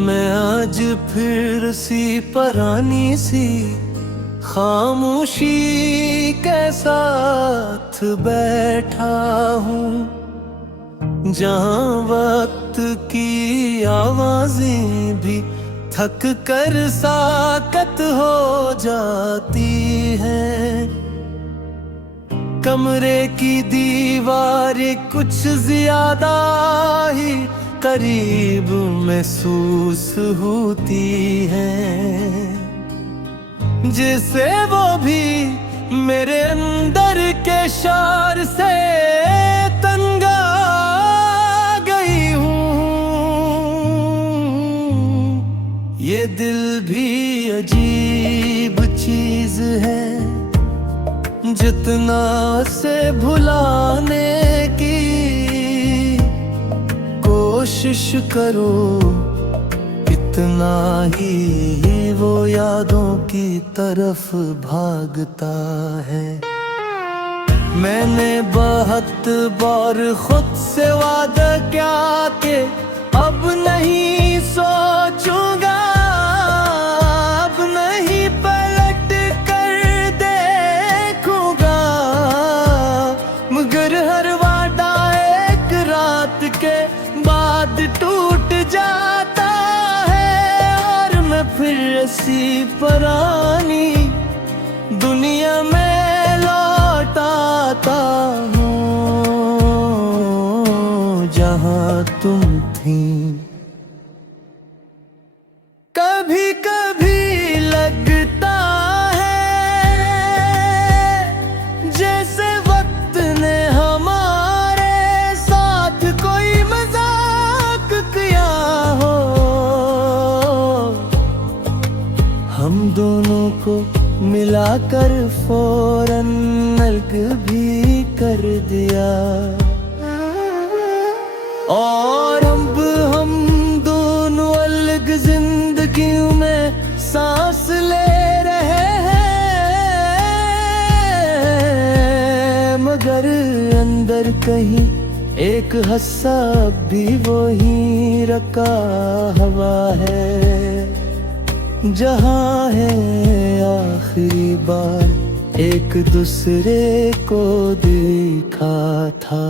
मैं आज फिर सी परानी सी खामोशी के साथ बैठा हूँ, जहाँ वक्त की आवाजें भी थक कर साकत हो जाती हैं। कमरे की दीवारें कुछ ज्यादा ही करीब महसूस होती हैं, जिसे वो भी मेरे अंदर के शार से तंग आ गई हूँ। ये दिल भी अजीब चीज है, जितना से भुलाने की कोशिश करो, इतना ही वो यादों की तरफ भागता है। मैंने बहुत बार खुद से वादा किया कि अब नहीं सोचूंगा, अब नहीं पलट कर देखूंगा, मगर हर वादा एक रात के बाद टूट जाता है, और मैं फिर ऐसी पुरानी दुनिया में लौट आता हूँ, जहाँ तुम थी। कभी कभी लगता है जैसे वक्त ने हमारे साथ कोई मजाक किया हो, हम दोनों को मिलाकर फौरन अलग भी कर दिया, और अब हम दोनों अलग जिंदगियों में सांस ले रहे हैं, मगर अंदर कहीं एक हिस्सा भी वही रखा हुआ है, जहाँ है आखिरी बार एक दूसरे को देखा था।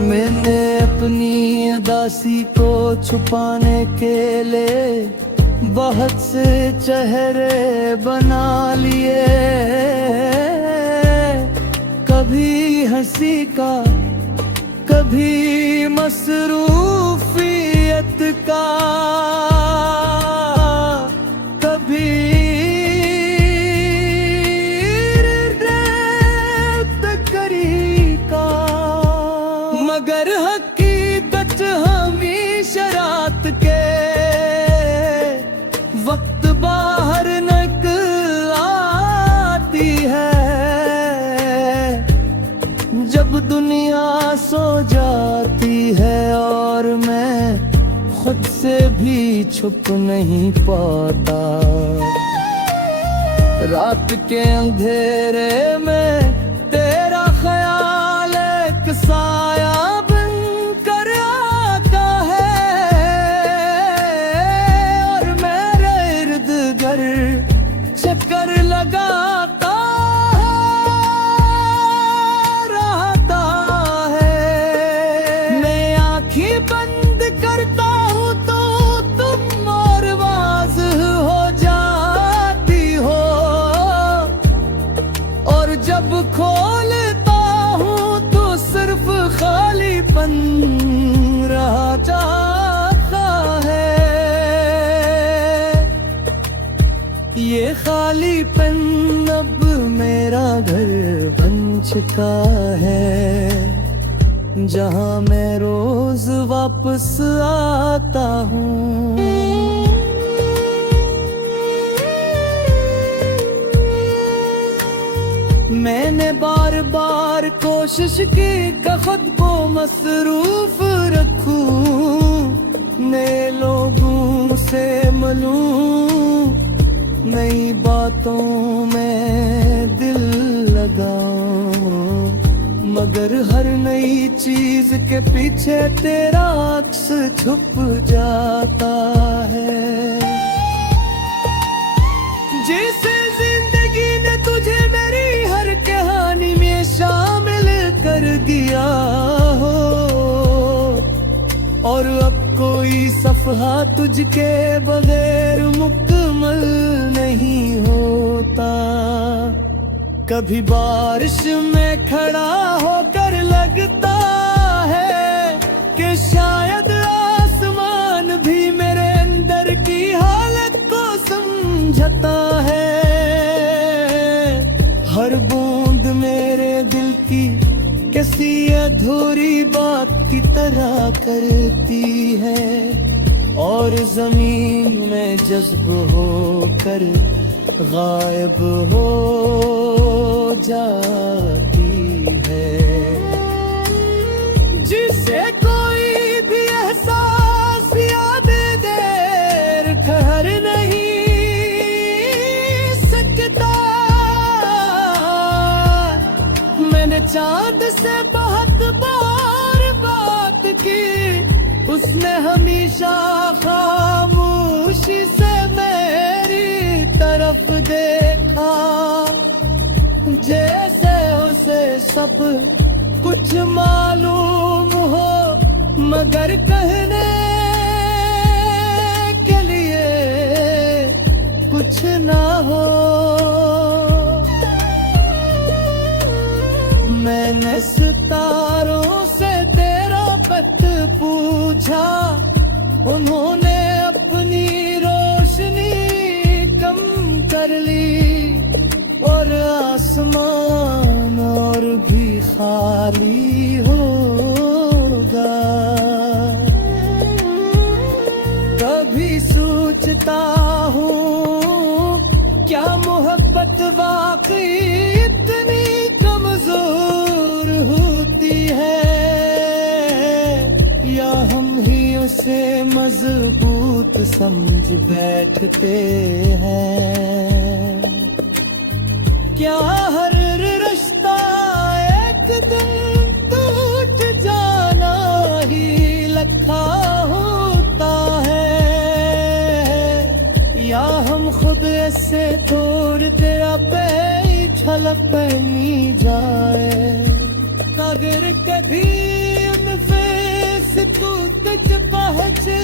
मैंने अपनी उदासी को छुपाने के लिए बहुत से चेहरे बना लिए, कभी हंसी का, कभी मसरूफियत का, मगर हकीकत हमेशा रात के वक्त बाहर निकल आती है, जब दुनिया सो जाती है और मैं खुद से भी छुप नहीं पाता। रात के अंधेरे में तेरा ख्याल एक साया बनकर आता है, और मेरे इर्द गिर्द चक्कर लगाता रहता है। मैं आँखें बंद करता हूँ तो तुम और वाज हो जाती हो, और जब खोलता हूँ तो सिर्फ खालीपन रह जाता है। ये खालीपन अब मेरा घर बन चुका है, जहाँ मैं रोज वापस आता हूँ। मैंने बार बार कोशिश की कि खुद को मसरूफ रखूं, नए लोगों से मिलूं, नई बातों में दिल लगाऊं, मगर हर नई चीज के पीछे तेरा अक्स छुप जाता है। जिस जिंदगी ने तुझे मेरी हर कहानी में शामिल कर दिया हो, और अब कोई सफहा तुझके बगैर मुकम्मल नहीं होता। कभी बारिश में खड़ा होकर लगता है कि शायद आसमान भी मेरे अंदर की हालत को समझता है। हर बूंद मेरे दिल की किसी अधूरी बात की तरह करती है, और जमीन में जज्ब होकर गायब हो जाती है। जिसे कोई भी एहसास याद देर ठहर नहीं सकता। मैंने चांद से बहुत बार बात की, उसने हमेशा खामोशी से मेरी तरफ देखा। जैसे उसे सब कुछ मालूम हो, मगर कहने के लिए कुछ ना हो। मैंने सितारों से तेरा पथ पूछा, उन्होंने अपनी रोशनी कम कर ली, और आसमान और भी खाली होगा। कभी सोचता हूँ क्या मोहब्बत वाकई इतनी कमजोर होती है, या हम ही उसे मजबूत समझ बैठते हैं। क्या हर रिश्ता एक दिन टूट जाना ही लिखा होता है, या हम खुद ऐसे तोड़ते अपे छलक नहीं जाए। अगर कभी उन फेस तू कुछ पहुंचे